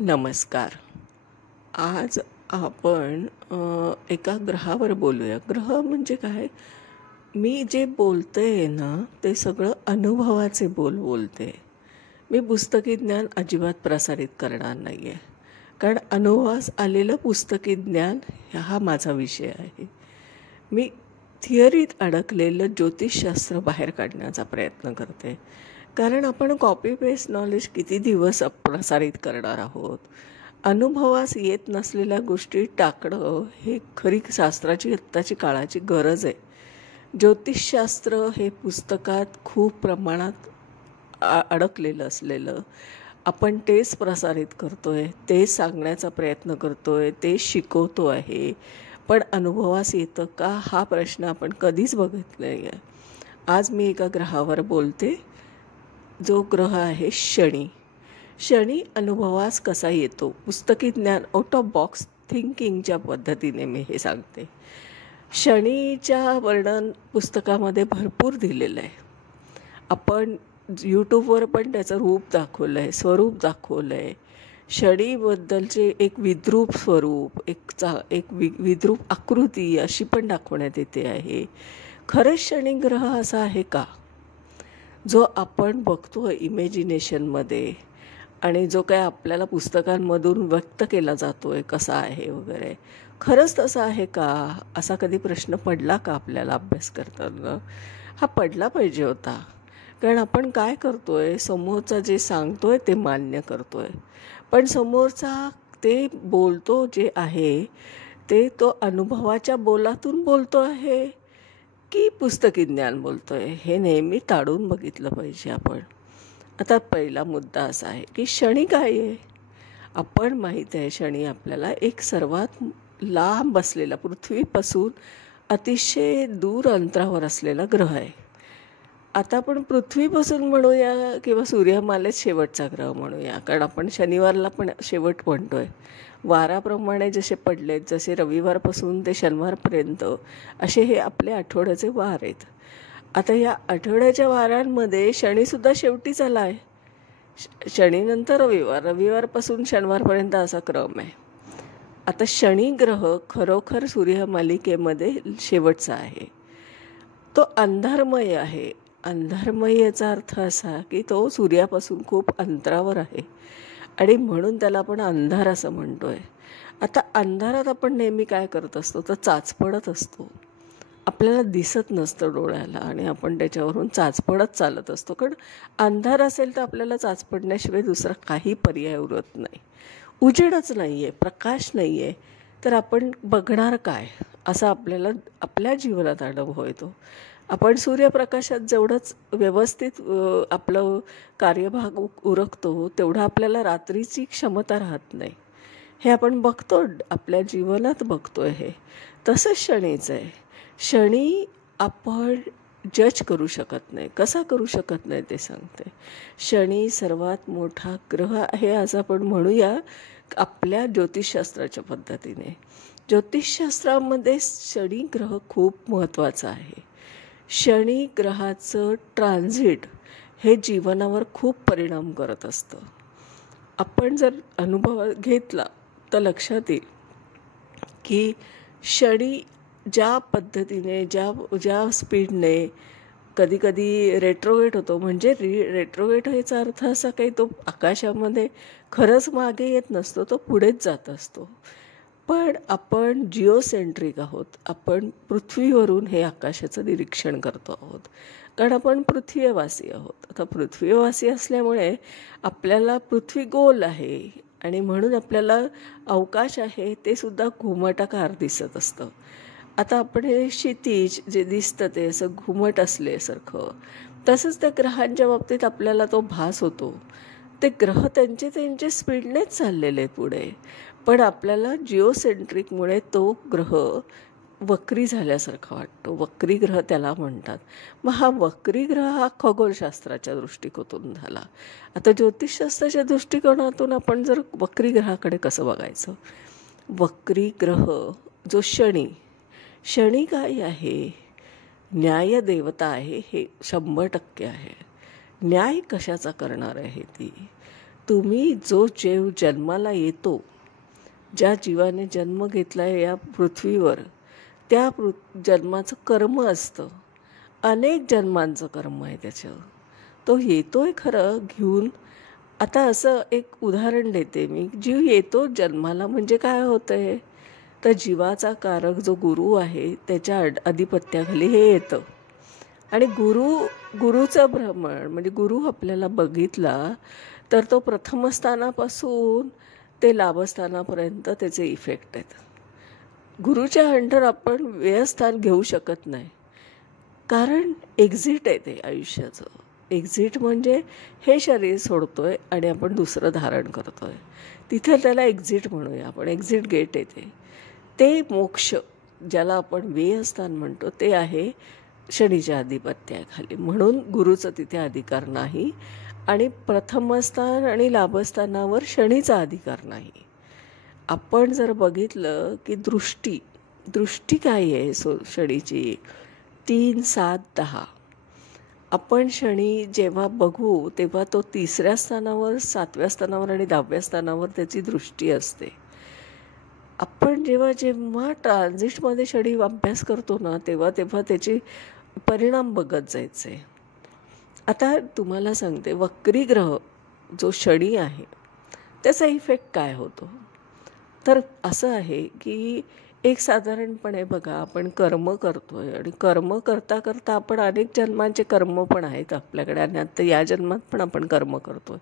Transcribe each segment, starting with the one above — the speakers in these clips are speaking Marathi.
नमस्कार. आज आपण एका ग्रहावर बोलूया. ग्रह म्हणजे काय? मी जे बोलते ना, ते सगळं अनुभवाचे बोलते. मी पुस्तकी ज्ञान अजिबात प्रसारित करणार नाही आहे. कारण अनुभवास आलेलं पुस्तकी ज्ञान हा माझा विषय आहे. मी थिअरीत अडकलेलं ज्योतिषशास्त्र बाहेर काढण्याचा प्रयत्न करते. कारण आपण कॉपी पेस्ट नॉलेज किती दिवस प्रसारित करणार आहोत. अनुभवास येत नसलेल्या गोष्टी टाकणं हे खरी शास्त्राची आत्ताची काळाची गरज आहे. ज्योतिषशास्त्र हे पुस्तकात खूप प्रमाणात अडकलेलं असलेलं आपण तेच प्रसारित करतो आहे, तेच सांगण्याचा प्रयत्न करतो आहे, तेच शिकवतो आहे. पण अनुभवास येतं का हा प्रश्न आपण कधीच बघितला नाही आहे. आज मी एका ग्रहावर बोलते, जो ग्रह आहे शनी. शनी अनुभवास कसा येतो? पुस्तकी ज्ञान आउट ऑफ बॉक्स थिंकिंगच्या पद्धतीने मी हे सांगते. शनीच्या वर्णन पुस्तकामध्ये भरपूर दिलेलं आहे. आपण यूट्यूबवर पण त्याचं रूप दाखवलं आहे, स्वरूप दाखवलं आहे. शनीबद्दलचे एक विद्रूप स्वरूप, एक विद्रूप आकृती अशी पण दाखवण्यात येते आहे. खरंच शनी ग्रह असा आहे का, जो आपण बघतो इमॅजिनेशनमध्ये आणि जो काय आपल्याला पुस्तकांमधून व्यक्त केला जातो आहे कसा आहे वगैरे, खरंच तसा आहे का? असा कधी प्रश्न पडला का आपल्याला अभ्यास करताना? हा पडला पाहिजे होता. कारण आपण काय करतो आहे, समोरचा जे सांगतो आहे ते मान्य करतो आहे. पण समोरचा ते बोलतो जे आहे ते तो अनुभवाच्या बोलातून बोलतो आहे की पुस्तकी ज्ञान बोलतो आहे, हे नेहमी ताडून बघितलं पाहिजे आपण. आता पहिला मुद्दा असा आहे की शनी काय आहे? आपण माहीत आहे शनी आपल्याला एक सर्वात लांब असलेला, पृथ्वीपासून अतिशय दूर अंतरावर असलेला ग्रह आहे. आता आपण पृथ्वीपासून म्हणूया किंवा सूर्यमालेत शेवटचा ग्रह म्हणूया, कारण आपण शनिवारला पण शेवट म्हणतो आहे. वाराप्रमाणे जसे पडलेत, जसे रविवारपासून ते शनिवारपर्यंत असे हे आपले आठवड्याचे वार आहेत. आता या आठवड्याच्या वारांमध्ये शनीसुद्धा शेवटीच आला आहे. शनीनंतर रविवार, रविवारपासून शनिवारपर्यंत असा क्रम आहे. आता शनी ग्रह खरोखर सूर्यमालिकेमध्ये शेवटचा आहे. तो अंधारमय आहे. अंधारमय याचा अर्थ असा की तो सूर्यापासून खूप अंतरावर आहे आणि म्हणून त्याला आपण अंधार असं म्हणतो आहे. आता अंधारात आपण नेहमी काय करत असतो, तर चाचपडत असतो. आपल्याला दिसत नसतं डोळ्याला आणि आपण त्याच्यावरून चाचपडत चालत असतो. कारण अंधार असेल तर आपल्याला चाचपडण्याशिवाय दुसरा काही पर्याय उरत नाही. उजेडच नाही आहे, प्रकाश नाही आहे, तर आपण बघणार काय असा आपल्याला आपल्या जीवनात अनुभव येतो. आपण सूर्यप्रकाशात जेवढंच व्यवस्थित आपलं कार्यभाग उरकतो तेवढं आपल्याला रात्रीची क्षमता राहत नाही. हे आपण बघतो, आपल्या जीवनात बघतो आहे. हे तसंच शनीचं आहे. शनी आपण जज करू शकत नाही. कसा करू शकत नाही ते सांगते. शनी सर्वात मोठा ग्रह आहे असं आपण म्हणूया आपल्या ज्योतिषशास्त्राच्या पद्धतीने. ज्योतिषशास्त्रामध्ये शनी ग्रह खूप महत्त्वाचा आहे. शनी ग्रहाचं ट्रान्झिट हे जीवनावर खूप परिणाम करत असतं. आपण जर अनुभव घेतला तर लक्षात येईल की शनी ज्या पद्धतीने ज्या स्पीडने कधीकधी रेट्रोगेट होतो, म्हणजे रेट्रोगेट याचा अर्थ असा काही तो आकाशामध्ये खरंच मागे येत नसतो, तो पुढेच जात असतो. पण आपण जिओसेंट्रिक आहोत. आपण पृथ्वीवरून हे आकाशाचं निरीक्षण करतो आहोत, कारण आपण पृथ्वीवासी आहोत. आता पृथ्वीवासी असल्यामुळे आपल्याला पृथ्वी गोल आहे आणि म्हणून आपल्याला अवकाश आहे ते सुद्धा घुमटाकार दिसत असतं. आता आपण हे क्षितिज जे दिसतं ते असं घुमट असल्यासारखं, तसंच त्या ग्रहांच्या बाबतीत आपल्याला तो भास होतो. ते ग्रह त्यांचे स्पीडनेच चाललेले आहेत पुढे, पण आपल्याला जिओसेंट्रिकमुळे तो ग्रह वक्री झाल्यासारखा वाटतो. वक्री ग्रह त्याला म्हणतात. मग हा वक्री ग्रह हा खगोलशास्त्राच्या दृष्टिकोनातून झाला. आता ज्योतिषशास्त्राच्या दृष्टिकोनातून आपण जर वक्री ग्रहाकडे कसं बघायचं? वक्री ग्रह जो शनी काय आहे? न्याय देवता आहे, हे 100% आहे. न्याय कशाचा करणार आहे ती? तुम्ही जो जीव जन्माला येतो, ज्या जीवाने जन्म घेतला आहे या पृथ्वीवर, त्या जन्माचं कर्म असतं. अनेक जन्मांचं कर्म आहे त्याचं. तो येतोय खरं घेऊन. आता असं एक उदाहरण देते मी. जीव येतो जन्माला म्हणजे काय होतं आहे, तर जीवाचा कारक जो गुरु आहे त्याच्या अधिपत्याखाली हे येतं. आणि गुरुचं भ्रमण म्हणजे गुरु आपल्याला बघितला तर तो प्रथमस्थानापासून ते लाभस्थानापर्यंत त्याचे इफेक्ट आहेत. गुरुच्या अंडर आपण व्ययस्थान घेऊ शकत नाही, कारण एक्झिट आहे ते आयुष्याचं. एक्झिट म्हणजे हे शरीर सोडतोय आणि आपण दुसरं धारण करतोय, तिथे त्याला एक्झिट म्हणूया आपण. एक्झिट गेट आहे ते मोक्ष, ज्याला आपण व्ययस्थान म्हणतो, ते आहे शनीच्या अधिपत्याखाली. म्हणून गुरुचं तिथे अधिकार नाही आणि प्रथमस्थान आणि लाभस्थानावर शनीचा अधिकार नाही. आपण जर बघितलं की दृष्टी काय आहे शनीची, 3, 7, 10. आपण शनी जेव्हा बघू तेव्हा तो 3ऱ्या स्थानावर, 7व्या स्थानावर आणि 10व्या स्थानावर त्याची दृष्टी असते. आपण जेव्हा ट्रान्झिटमध्ये शनी अभ्यास करतो ना, तेव्हा त्याचे परिणाम बघत जायचे. आता तुम्हाला सांगते, वक्री ग्रह जो शनी आहे त्याचा इफेक्ट काय होतो, तर असं आहे की एक साधारणपणे बघा, आपण कर्म करतोय आणि कर्म करता करता आपण अनेक जन्मांचे कर्म पण आहेत आपल्याकडे, आणि आता या जन्मात पण आपण कर्म करतोय.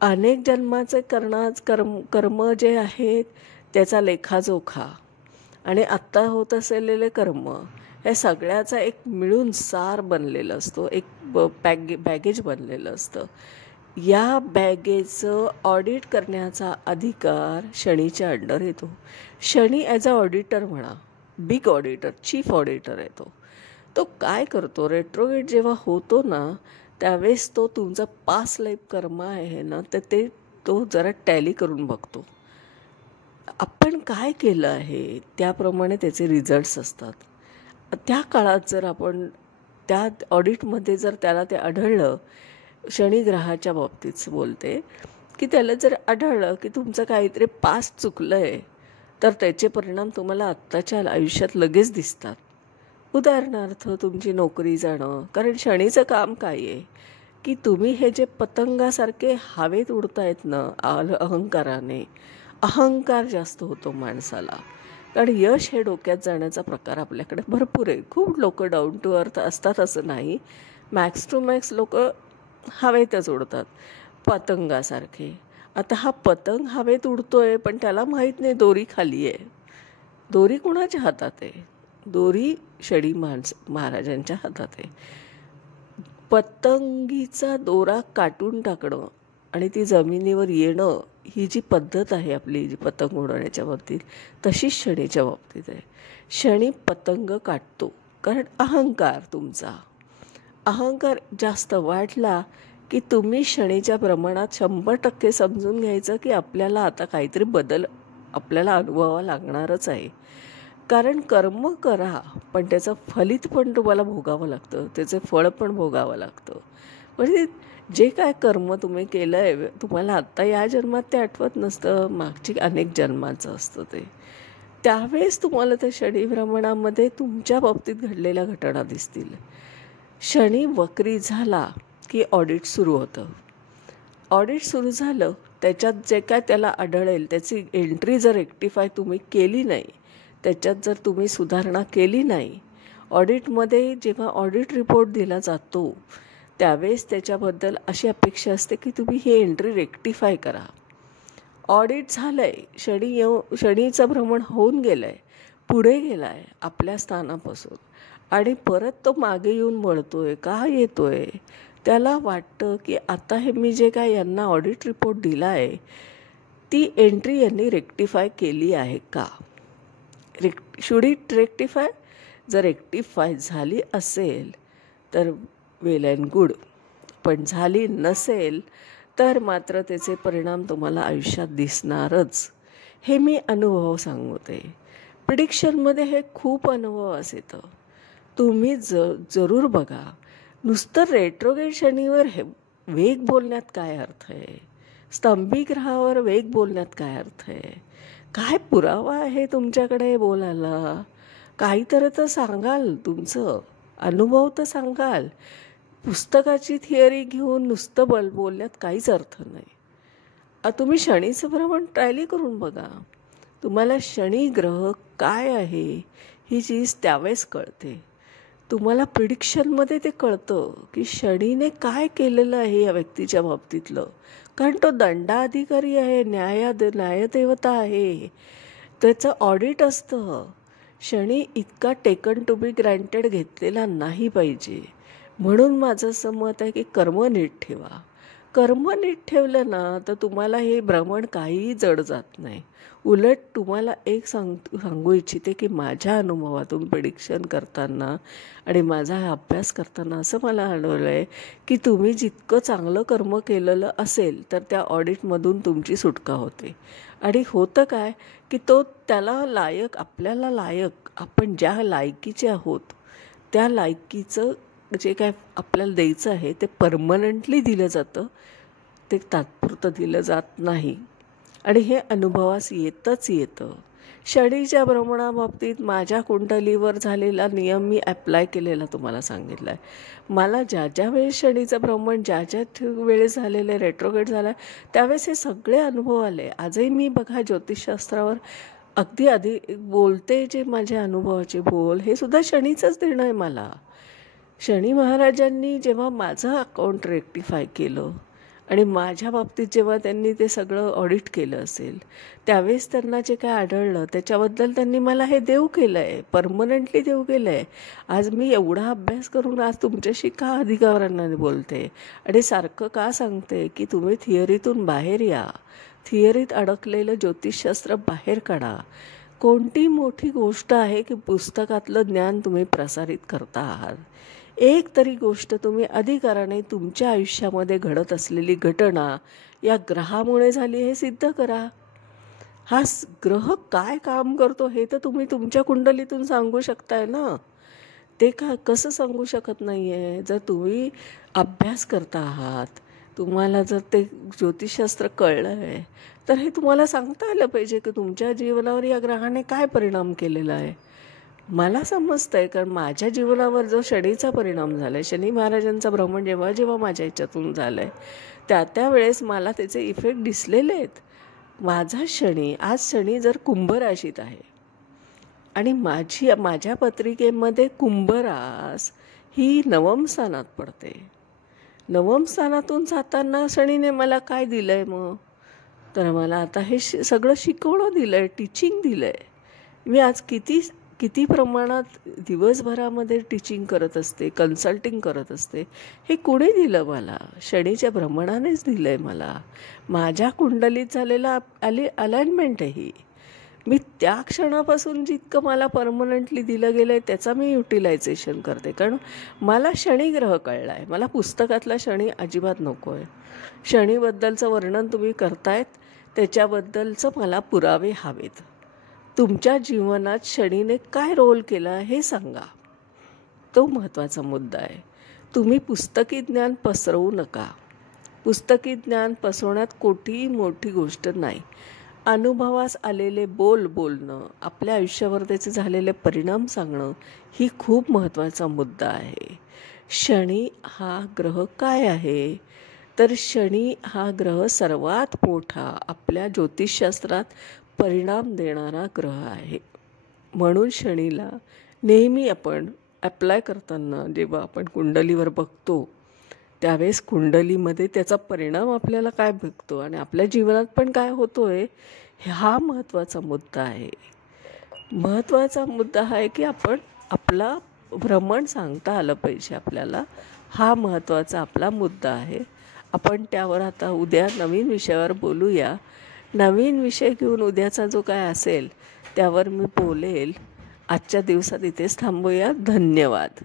अनेक जन्माचे कर्म जे आहेत त्याचा लेखाजोखा आणि आत्ता होत असलेले कर्म, हे सगळ्याचा एक मिळून सार बनलेलं असतो, एक बॅगेज बनलेलं असतं. या बॅगेजचं ऑडिट करण्याचा अधिकार शनीच्या अंडर येतो. शनी ॲज अ ऑडिटर म्हणा, बिग ऑडिटर, चीफ ऑडिटर आहे तो काय करतो, रेट्रोगेट जेव्हा होतो ना त्यावेळेस तो तुमचा पास्ट लाईफ कर्म आहे ना, तर तो जरा टॅली करून बघतो. आपण काय केलं आहे त्याप्रमाणे त्याचे रिझल्ट्स असतात. त्या काळात जर आपण त्या ऑडिटमध्ये जर त्याला ते आढळलं, शनिग्रहाच्या बाबतीत बोलते, की त्याला जर आढळलं की तुमचं काहीतरी पास्ट चुकलं आहे, तर त्याचे परिणाम तुम्हाला आत्ताच्या आयुष्यात लगेच दिसतात. उदाहरणार्थ तुमची नोकरी जाणं, कारण शनीचं काम काय आहे की तुम्ही हे जे पतंगासारखे हवेत उडतायत ना अहंकाराने, अहंकार जास्त होतो माणसाला. कारण यश हे डोक्यात जाण्याचा प्रकार आपल्याकडे भरपूर आहे. खूप लोक डाऊन टू अर्थ असतात असं नाही, मॅक्स टू मॅक्स लोक हवेतच उडतात पतंगासारखे. आता हा पतंग हवेत उडतोय पण त्याला माहीत नाही दोरी खाली आहे. दोरी कोणाच्या हातात आहे? दोरी शनी महाराजांच्या हातात आहे. पतंगीचा दोरा काटून टाकणं आणि ती जमिनीवर येणं, ही जी पद्धत आहे आपली जी पतंग उडवण्याच्या बाबतीत, तशीच शनीच्या बाबतीत आहे. शनी पतंग काटतो, कारण तुमचा अहंकार जास्त वाढला की तुम्ही शनीच्या प्रमाणात 100% समजून घ्यायचं की आपल्याला आता काहीतरी बदल आपल्याला अनुभवावा लागणारच आहे. कारण कर्म करा पण त्याचं फलित पण तुम्हाला भोगावं लागतं, त्याचे फळ पण भोगावं लागतं. म्हणजे जे काय कर्म तुम्ही केलं आहे तुम्हाला आत्ता या जन्मात ते आठवत नसतं, मागची अनेक जन्माचं असतं ते. त्यावेळेस तुम्हाला त्या शनी भ्रमणामध्ये तुमच्या बाबतीत घडलेल्या घटना दिसतील. शनी वक्री झाला की ऑडिट सुरू होतं. ऑडिट सुरू झालं, त्याच्यात जे काय त्याला आढळेल त्याची एंट्री जर रेक्टिफाय तुम्ही केली नाही, त्याच्यात जर तुम्ही सुधारणा केली नाही, ऑडिटमध्ये जेव्हा ऑडिट रिपोर्ट दिला जातो त्यावेळेस त्याच्याबद्दल अशी अपेक्षा असते की तुम्ही ही एंट्री रेक्टिफाय करा. ऑडिट झालं आहे, शनीचं भ्रमण होऊन गेलं आहे, पुढे गेला आहे आपल्या स्थानापासून आणि परत तो मागे येऊन वळतोय का येतोय, त्याला वाटतं की आता हे मी जे काय यांना ऑडिट रिपोर्ट दिला आहे ती एंट्री यांनी रेक्टिफाय केली आहे का, शुड इट रेक्टिफाय. जर रेक्टिफाय झाली असेल तर वेल अँड गुड, पण झाली नसेल तर मात्र त्याचे परिणाम तुम्हाला आयुष्यात दिसणारच. हे मी अनुभव सांगते. प्रिडिक्शनमध्ये हे खूप अनुभव येतं, तुम्ही जरूर बघा. नुसतं रेट्रोगेट शनीवर हे वेग बोलण्यात काय अर्थ आहे, स्तंभी ग्रहावर वेग बोलण्यात काय अर्थ आहे? काय पुरावा आहे तुमच्याकडे बोलायला? काहीतरी तर सांगाल, तुमचं अनुभव तर सांगाल. पुस्तकाची थिअरी घेऊन नुसतं बोलण्यात काहीच अर्थ नाही. तुम्ही शनीचं भ्रमण ट्रायली करून बघा. तुम्हाला शनी ग्रह काय आहे ही चीज त्यावेळेस कळते. तुम्हाला प्रिडिक्शनमध्ये ते कळतं की शनीने काय केलेलं आहे या व्यक्तीच्या बाबतीतलं. कारण तो दंडाधिकारी आहे, न्यायदेवता आहे, त्याचं ऑडिट असतं. शनी इतका टेकन टू बी ग्रँटेड घेतलेला नाही पाहिजे. म्हणून माझं असं मत आहे की कर्म नीट ठेवा. कर्म नीट ठेवलं ना तर तुम्हाला हे भ्रमण काहीही जड जात नाही. उलट तुम्हाला एक सांगू इच्छिते की माझ्या अनुभवातून प्रिडिक्शन करताना आणि माझा हा अभ्यास करताना असं मला आढळलं आहे की तुम्ही जितकं चांगलं कर्म केलेलं असेल तर त्या ऑडिटमधून तुमची सुटका होते. आणि होतं काय की त्याला लायक, आपल्याला लायक, आपण ज्या लायकीचे आहोत त्या लायकीचं जे काय आपल्याला द्यायचं आहे ते परमनंटली दिलं जातं, ते तात्पुरतं दिलं जात नाही. आणि हे अनुभवास येतं. शनीच्या भ्रमणाबाबतीत माझ्या कुंडलीवर झालेला नियम मी ॲप्लाय केलेला तुम्हाला सांगितला आहे. मला ज्या वेळेस शनीचं भ्रमण ज्या वेळेस झालेलं आहे, रेट्रोगेट झाला आहे, त्यावेळेस हे सगळे अनुभव आले. आजही मी बघा ज्योतिषशास्त्रावर अगदी आधी बोलते, जे माझे अनुभवाचे बोल हे सुद्धा शनीचंच देणं आहे मला. शनी महाराजांनी जेव्हा माझं अकाउंट रेक्टिफाय केलं आणि माझ्या बाबतीत जेव्हा त्यांनी ते सगळं ऑडिट केलं असेल, त्यावेळेस त्यांना जे काय आढळलं त्याच्याबद्दल त्यांनी मला हे देव केलं आहे, परमनंटली देव केलं आहे. आज मी एवढा अभ्यास करून आज तुमच्याशी का अधिकारांना बोलते आणि सारखं का सांगते की तुम्ही थिअरीतून बाहेर या, थिअरीत अडकलेलं ज्योतिषशास्त्र बाहेर काढा. कोणती मोठी गोष्ट आहे की पुस्तकातलं ज्ञान तुम्ही प्रसारित करता आहात? एक तरी गोष्ट तुम्ही अधिकाराने तुमच्या आयुष्यामध्ये घडत असलेली घटना या ग्रहामुळे झाली हे सिद्ध करा. हा ग्रह काय काम करतो हे तर तुम्ही तुमच्या कुंडलीतून सांगू शकताय ना. ते कसं सांगू शकत नाही आहे? जर तुम्ही अभ्यास करता आहात, तुम्हाला जर ते ज्योतिषशास्त्र कळलं आहे तर हे तुम्हाला सांगता आलं पाहिजे की तुमच्या जीवनावर या ग्रहाने काय परिणाम केलेला आहे. मला समजतं आहे, कारण माझ्या जीवनावर जो शनीचा परिणाम झाला आहे, शनी महाराजांचा भ्रमण जेव्हा माझ्या ह्याच्यातून झालं आहे त्यावेळेस मला त्याचे इफेक्ट दिसलेले आहेत. माझा शनी, आज शनी जर कुंभ राशीत आहे आणि माझ्या पत्रिकेमध्ये कुंभ रास ही नवम स्थानात पडते. नवम स्थानातून जाताना शनीने मला काय दिलं आहे मग? तर मला आता हे सगळं शिकवणं दिलं आहे, टीचिंग दिलं आहे. मी आज किती प्रमाणात दिवसभरामध्ये टीचिंग करत असते, कन्सल्टिंग करत असते, हे कुणी दिलं मला? शनीच्या भ्रमणानेच दिलं आहे मला. माझ्या कुंडलीत झालेला अलाइनमेंट आहे ही. मी त्या क्षणापासून जितकं मला परमनंटली दिलं गेलं आहे त्याचा मी युटिलायझेशन करते. कारण मला शनिग्रह कळला आहे. मला पुस्तकातला शनी अजिबात नको आहे. शनीबद्दलचं वर्णन तुम्ही करतायत त्याच्याबद्दलचं मला पुरावे हवेत. तुमच्या जीवनात शनीने काय रोल केला हे सांगा. तो महत्त्वाचा मुद्दा आहे. तुम्ही पुस्तकी ज्ञान पसरवू नका. पुस्तकी ज्ञान पसरवण्यात कोणतीही मोठी गोष्ट नाही. अनुभवास आलेले बोलणं, आपल्या आयुष्यावर त्याचे झालेले परिणाम सांगणं ही खूप महत्त्वाचा मुद्दा आहे. शनी हा ग्रह काय आहे? तर शनी हा ग्रह सर्वात मोठा आपल्या ज्योतिषशास्त्रात परिणाम देणारा ग्रह आहे. म्हणून शनीला नेहमी आपण ॲप्लाय करताना जेव्हा आपण कुंडलीवर बघतो त्यावेळेस कुंडलीमध्ये त्याचा परिणाम आपल्याला काय बघतो आणि आपल्या जीवनात पण काय होतो आहे हा महत्त्वाचा मुद्दा आहे. महत्त्वाचा मुद्दा आहे की आपण आपला भ्रमण सांगता आलं पाहिजे आपल्याला. हा महत्त्वाचा आपला मुद्दा आहे. आपण त्यावर आता उद्या नवीन विषयावर बोलूया. नवीन विषय घेऊन उद्याचा जो काय असेल त्यावर मी बोलेल. आजच्या दिवसात इथेच थांबूया. धन्यवाद.